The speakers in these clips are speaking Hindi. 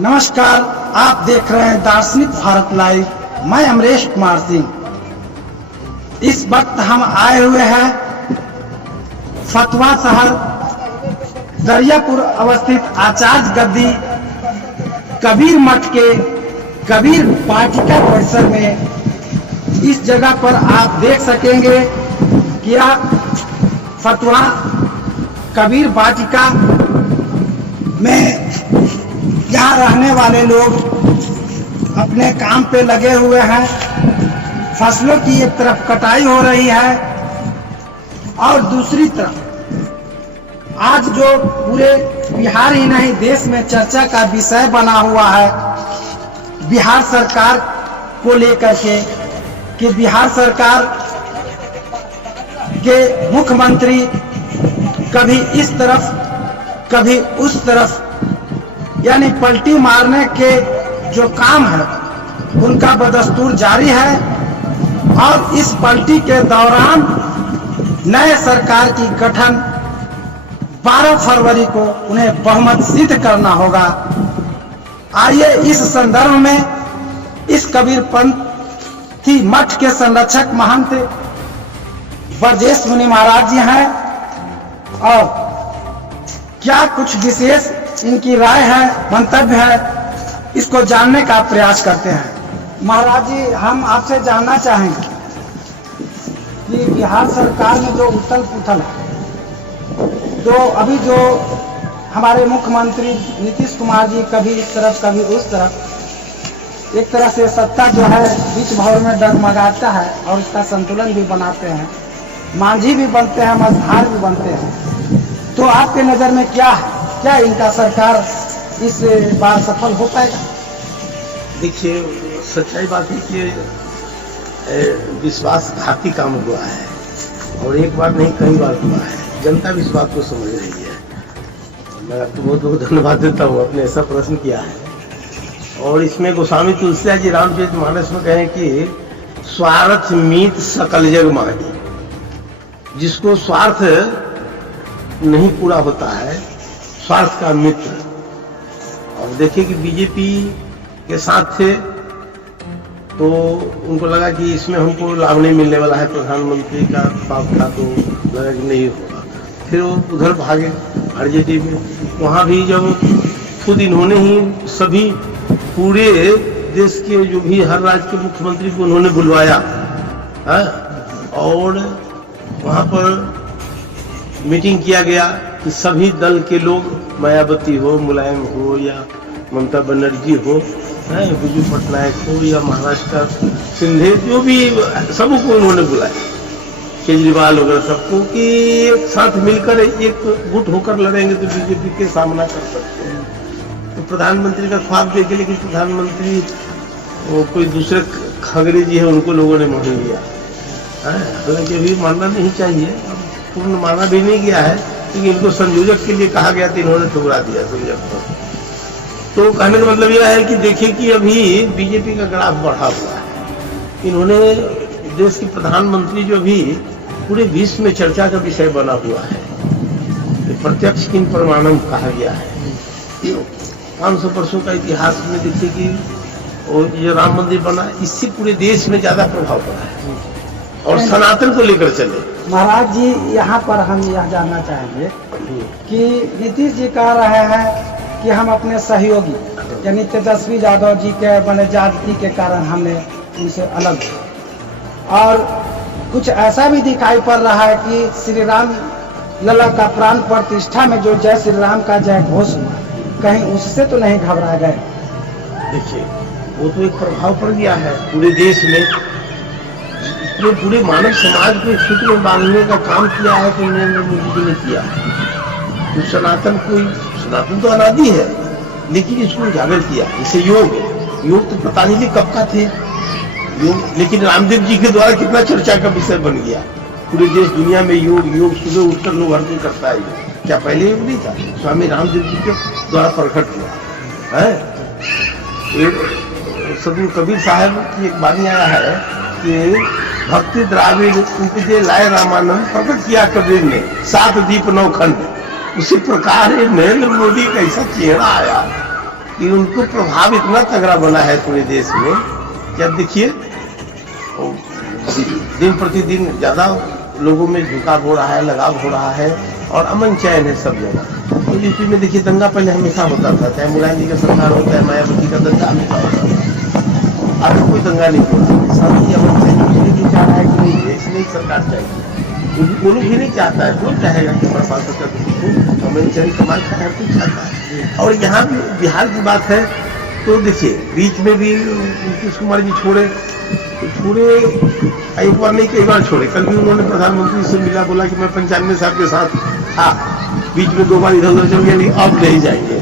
नमस्कार, आप देख रहे हैं दार्शनिक भारत लाइव। मैं अमरेश कुमार सिंह। इस वक्त हम आए हुए हैं फतवा शहर दरियापुर अवस्थित आचार्य गद्दी कबीर मठ के कबीर वाटिका परिसर में। इस जगह पर आप देख सकेंगे कि आप फतवा कबीर वाटिका में यहाँ रहने वाले लोग अपने काम पे लगे हुए हैं। फसलों की एक तरफ कटाई हो रही है और दूसरी तरफ आज जो पूरे बिहार ही नहीं देश में चर्चा का विषय बना हुआ है बिहार सरकार को लेकर के, कि बिहार सरकार के मुख्यमंत्री कभी इस तरफ कभी उस तरफ, यानी पलटी मारने के जो काम है उनका बदस्तूर जारी है। और इस पलटी के दौरान नए सरकार की गठन 12 फरवरी को उन्हें बहुमत सिद्ध करना होगा। आइए इस संदर्भ में इस कबीरपंथी मठ के संरक्षक महंत ब्रजेश मुनि महाराज जी हैं और क्या कुछ विशेष इनकी राय है, मंतव्य है, इसको जानने का प्रयास करते हैं। महाराज जी, हम आपसे जानना चाहेंगे कि बिहार सरकार में जो उथल पुथल है, तो अभी जो हमारे मुख्यमंत्री नीतीश कुमार जी कभी इस तरफ कभी उस तरफ, एक तरह से सत्ता जो है बीच भंवर में डगमगाता है और इसका संतुलन भी बनाते हैं, मांझी भी बनते हैं, मझधार भी बनते हैं। तो आपके नजर में क्या है, क्या इनका सरकार इस बार सफल हो पाएगा? देखिए, सच्चाई बात है कि विश्वासघाती काम हुआ है और एक बार नहीं कई बार हुआ है। जनता भी इस बात को समझ रही है। मैं आपको बहुत बहुत धन्यवाद देता हूँ, आपने ऐसा प्रश्न किया है। और इसमें गोस्वामी तुलसीदास जी रामचरितमानस में कहें कि स्वार्थ मीत सकल जग माही। जिसको स्वार्थ नहीं पूरा होता है, स्वार्थ का मित्र। और देखिए कि बीजेपी के साथ थे तो उनको लगा कि इसमें हमको लाभ नहीं मिलने वाला है, प्रधानमंत्री का साथ था तो लगा कि नहीं होगा। फिर वो उधर भागे आरजेडी में। वहाँ भी जब खुद इन्होंने ही सभी पूरे देश के जो भी हर राज्य के मुख्यमंत्री को उन्होंने बुलवाया है और वहाँ पर मीटिंग किया गया कि सभी दल के लोग, मायावती हो, मुलायम हो या ममता बनर्जी हो, बिजू पटनायक हो या महाराष्ट्र का सिंधे, जो भी सबको उन्होंने बुलाया, केजरीवाल वगैरह सबको, कि एक साथ मिलकर एक गुट होकर लड़ेंगे तो बीजेपी के सामना कर सकते हैं। तो प्रधानमंत्री का ख्वाब देखे, लेकिन प्रधानमंत्री वो कोई दूसरे खगड़े जी है उनको लोगों ने मान लिया। हालांकि अभी मानना नहीं चाहिए, पूर्ण माना भी नहीं गया है, लेकिन इनको संयोजक के लिए कहा गया था, इन्होंने ठुकरा दिया संयोजक को। तो कहने का मतलब यह है कि देखिए कि अभी बीजेपी का ग्राफ बढ़ा हुआ है। इन्होंने देश के प्रधानमंत्री जो भी पूरे विश्व में चर्चा का विषय बना हुआ है, प्रत्यक्ष किन प्रमाणम कहा गया है। 500 वर्षों का इतिहास में देखिए कि और ये राम मंदिर बना, इससे पूरे देश में ज्यादा प्रभाव पड़ा है और सनातन को लेकर चले। महाराज जी, यहाँ पर हम यह जानना चाहेंगे कि नीतीश जी कह रहे हैं कि हम अपने सहयोगी यानी तेजस्वी यादव जी के बने जाति के कारण हमने उनसे अलग, और कुछ ऐसा भी दिखाई पड़ रहा है कि श्री राम लला का प्राण प्रतिष्ठा में जो जय श्री राम का जय घोष हुआ, कहीं उससे तो नहीं घबरा गए? देखिए, वो तो एक प्रभाव पड़ गया है पूरे देश में, जो पूरे मानव समाज को सूत्र में बांधने का काम किया है तो नरेंद्र मोदी जी ने किया है। तो सनातन तो अनादि है, लेकिन इसको उजागर किया। जैसे योग तो पता नहीं कब का थे योग, लेकिन रामदेव जी के द्वारा कितना चर्चा का विषय बन गया पूरे देश दुनिया में। योग सुबह उठकर लोग हर कोई करता है। क्या पहले योग नहीं था? स्वामी रामदेव जी के द्वारा प्रकट हुआ है। सदगुरु कबीर साहब की एक वाणी आया है कि भक्ति द्राविड उपजे लाए रामानंद, प्रकट किया कबीर ने 7 दीप 9 खंड। उसी प्रकार नरेंद्र मोदी का ऐसा चेहरा आया कि उनको प्रभाव इतना तगड़ा बना है पूरे देश में कि अब देखिए दिन प्रतिदिन ज्यादा लोगों में झुकाव हो रहा है, लगाव हो रहा है और अमन चैन है सब जगह। तो यूपी में देखिए दंगा पहले हमेशा होता था, चाहे मुलायम जी का सरकार हो चाहे मायावती का दंगा हमेशा होता था। अब कोई दंगा नहीं होता, शांति अमन चैन इसलिए नहीं चाह रहा है कि नहीं इसलिए सरकार चाहिए, क्योंकि वो लोग भी नहीं चाहता है, कौन चाहेगा कि हमारा 500 अमन चैन कमाल का हर कोई चाहता है। और यहाँ भी बिहार की बात है तो देखिए बीच में भी नीतीश कुमार जी छोड़े एक बार नहीं कई बार छोड़े। कल भी उन्होंने प्रधानमंत्री से मिला, बोला कि मैं 95 साल के साथ था, बीच में 2 बार इधर उधर चल गया, नहीं अब नहीं जाएंगे,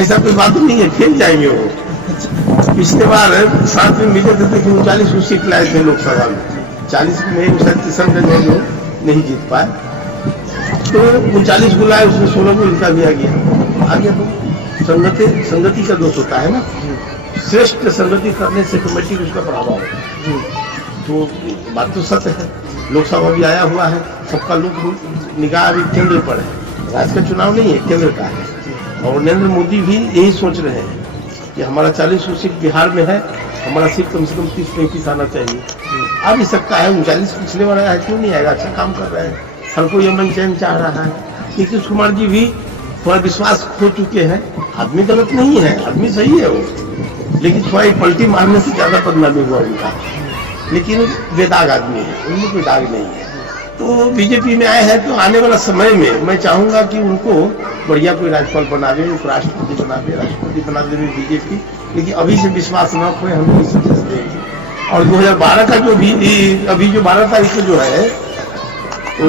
ऐसा कोई बात नहीं है, फेल जाएंगे वो। पिछले बार साथ में मिले थे कि 39 सीट लाए थे लोकसभा में, 40 में शायद किशनगंज है जो नहीं जीत पाए, तो 39 को लाए, उसमें 16 को इनका भी आ गया। आगे तो संगति का दोष होता है ना, श्रेष्ठ संगति करने से कमेटी को उसका प्रभाव है। तो बात तो सत्य है, लोकसभा भी आया हुआ है, सबका लोक निगाह अभी केंद्र पर है, राज्य का चुनाव नहीं है, केंद्र का है। और नरेंद्र मोदी भी यही सोच रहे हैं कि हमारा 40 सीट बिहार में है, हमारा सीट कम से कम 30-35 आना चाहिए। आ भी सकता है, 39 पिछले बार आया, क्यों नहीं आएगा, अच्छा काम कर रहे हैं, हर कोई अमन चैन चाह रहा है। नीतीश कुमार जी भी थोड़ा विश्वास खो चुके हैं, आदमी गलत नहीं है, आदमी सही है वो, लेकिन थोड़ा पलटी मारने से ज्यादा बदनामी हुआ उनका, लेकिन बेदाग आदमी है, उनमें कोई दाग नहीं है। तो बीजेपी में आए हैं, तो आने वाला समय में मैं चाहूंगा कि उनको बढ़िया कोई राज्यपाल बनावे, उपराष्ट्रपति बनावे, राष्ट्रपति बना देवे बीजेपी, लेकिन अभी से विश्वास न खोए, हम लोग सजेस्ट देंगे। और 2012 का जो भी अभी जो 12 तारीख को जो है, तो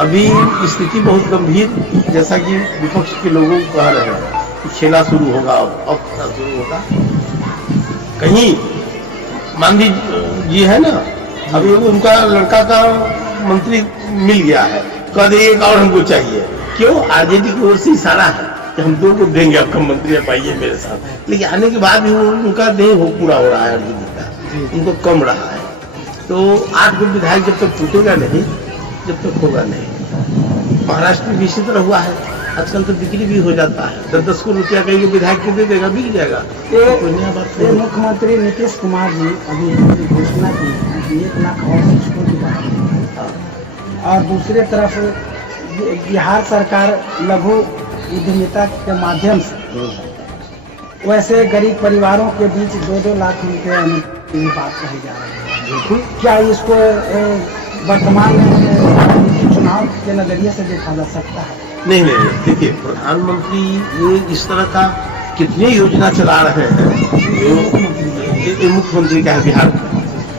अभी स्थिति बहुत गंभीर, जैसा कि विपक्ष के लोगों को कह रहे हैं कि खेला शुरू होगा, अब शुरू होगा। कहीं मांझी जी है ना, अभी उनका लड़का का मंत्री मिल गया है, कह दे एक और हमको चाहिए, क्यों? आरजेडी की ओर से इशारा है कि हम 2 को देंगे आपका मंत्री, आप आइए मेरे साथ। लेकिन आने के बाद भी उनका नहीं पूरा हो रहा है, आरजेडी का उनको कम रहा है। तो 8 विधायक जब तक टूटेगा नहीं, जब तक होगा नहीं। महाराष्ट्र में भी इसी तरह हुआ है, आजकल तो बिक्री भी हो जाता है, 10-10 को रुपया कहीं विधायक को दे देगा, बिक जाएगा। ये मुख्यमंत्री नीतीश कुमार जी अभी घोषणा की है कि 1 लाख और शिक्षकों की बात, और दूसरे तरफ बिहार सरकार लघु उद्यमिता के माध्यम से वैसे गरीब परिवारों के बीच 2-2 लाख रुपये की बात कही जा रही है। क्या इसको वर्तमान में चुनाव के नजरिए से देखा जा सकता है? नहीं, देखिए प्रधानमंत्री ये इस तरह का कितनी योजना चला रहे हैं, जो मुख्यमंत्री का है बिहार का,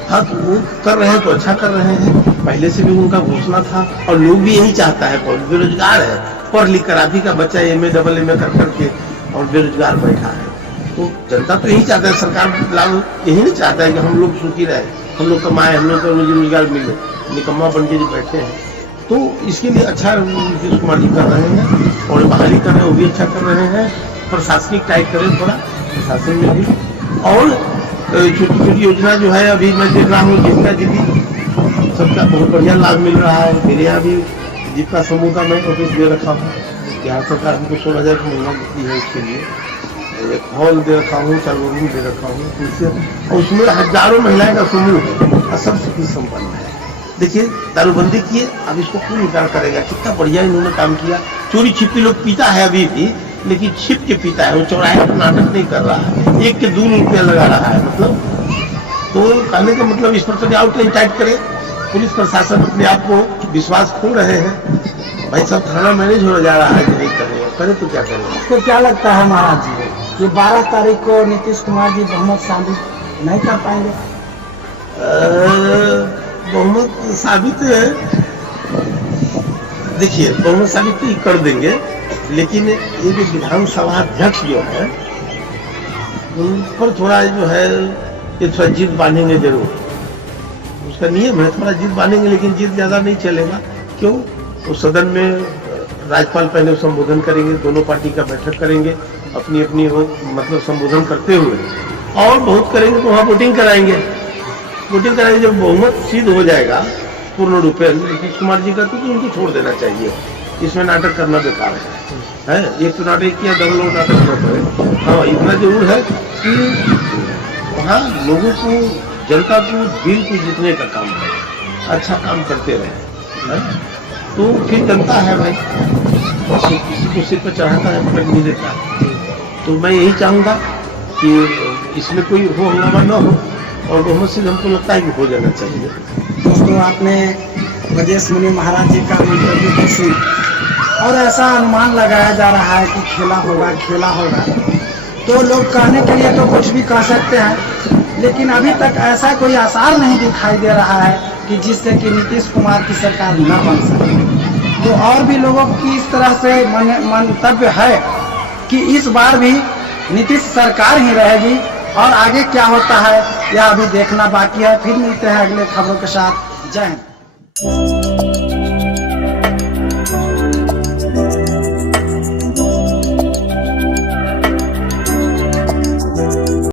हाँ तो वो कर रहे हैं तो अच्छा कर रहे हैं, पहले से भी उनका घोषणा था और लोग भी यही चाहता है। बेरोजगार है, पढ़ लिख कर आप ही का बच्चा MA AA कर करके और बेरोजगार बैठा है, तो जनता तो यही चाहता है, सरकार लाभ यही नहीं चाहता है कि हम लोग सुखी रहे, हम लोग कमाए, हम लोग को रोजगार मिले, निकम्मा बन के जो बैठे हैं। तो इसके लिए अच्छा नीतीश कुमार जी कर रहे हैं, और बहाली कर रहे हैं, वो भी अच्छा कर रहे हैं, प्रशासनिक टाइट करें थोड़ा प्रशासन में भी, और छोटी छोटी योजना जो है अभी मैं देख रहा हूँ, जीविका दीदी सबका बहुत बढ़िया लाभ मिल रहा है। मेरे यहाँ भी जीविका समूह का मैं ऑफिस दे रखा हूँ, बिहार सरकार हमको 16,000 की महीना देती है, उसके लिए एक हॉल दे रखा हूँ, 4 रूम दे रखा हूँ, और उसमें हजारों महिलाएं का समूह है और सब सुखी संपन्न है। देखिए दारूबंदी किए, अब इसको कौन इनकार करेगा, कितना बढ़िया इन्होंने काम किया। चोरी छिपी लोग पीता है अभी भी, लेकिन छिप के पीता है, वो चौराहे पर नाटक नहीं कर रहा है, 1 के 2 रुपया लगा रहा है। मतलब तो कहने का मतलब इस पर तो आउटलाइन टाइट करे, पुलिस प्रशासन अपने आप को विश्वास खो रहे हैं। भाई सब थाना मैनेज हो जा रहा है कि नहीं करेगा, करे तो क्या करेगा। आपको क्या लगता है महाराज जी, ये 12 तारीख को नीतीश कुमार जी बहुमत साबित नहीं कर पाएंगे? बहुमत साबित है, देखिए बहुमत साबित तो कर देंगे, लेकिन ये जो विधानसभा अध्यक्ष जो है उन पर थोड़ा जो है ये थोड़ा जिद बांधेंगे जरूर, उसका नियम है, थोड़ा जिद बांधेंगे, लेकिन जिद ज्यादा नहीं चलेगा। क्यों? वो सदन में राज्यपाल पहले संबोधन करेंगे, दोनों पार्टी का बैठक करेंगे, अपनी अपनी मतलब संबोधन करते हुए, और बहुत करेंगे तो वहाँ वोटिंग कराएंगे। जब बहुमत सिद्ध हो जाएगा पूर्ण रूप से नीतीश कुमार जी का, तो उनको छोड़ देना चाहिए, इसमें नाटक करना बेकार है? एक तो नाटक किया, डबल और नाटक न करे। हाँ, इतना जरूर है कि वहाँ लोगों को, जनता को दिल को जीतने का काम है, अच्छा काम करते रहे, तो फिर जनता है भाई, किसी को सिर पर चढ़ाता है, पकड़ नहीं देता। तो मैं यही चाहूँगा कि इसमें कोई हो हंगामा न हो, और मोहम्मद सिंह हमको लगता है कि हो जाना चाहिए। दोस्तों, आपने ब्रजेश मुनि महाराज जी का इंटरव्यू को सुन, और ऐसा अनुमान लगाया जा रहा है कि खेला होगा। तो लोग कहने के लिए तो कुछ भी कह सकते हैं, लेकिन अभी तक ऐसा कोई आसार नहीं दिखाई दे रहा है कि जिससे कि नीतीश कुमार की सरकार न बन सके। तो और भी लोगों की इस तरह से मंतव्य है कि इस बार भी नीतीश सरकार ही रहेगी, और आगे क्या होता है यह अभी देखना बाकी है। फिर मिलते हैं अगले खबरों के साथ। जय हिंद।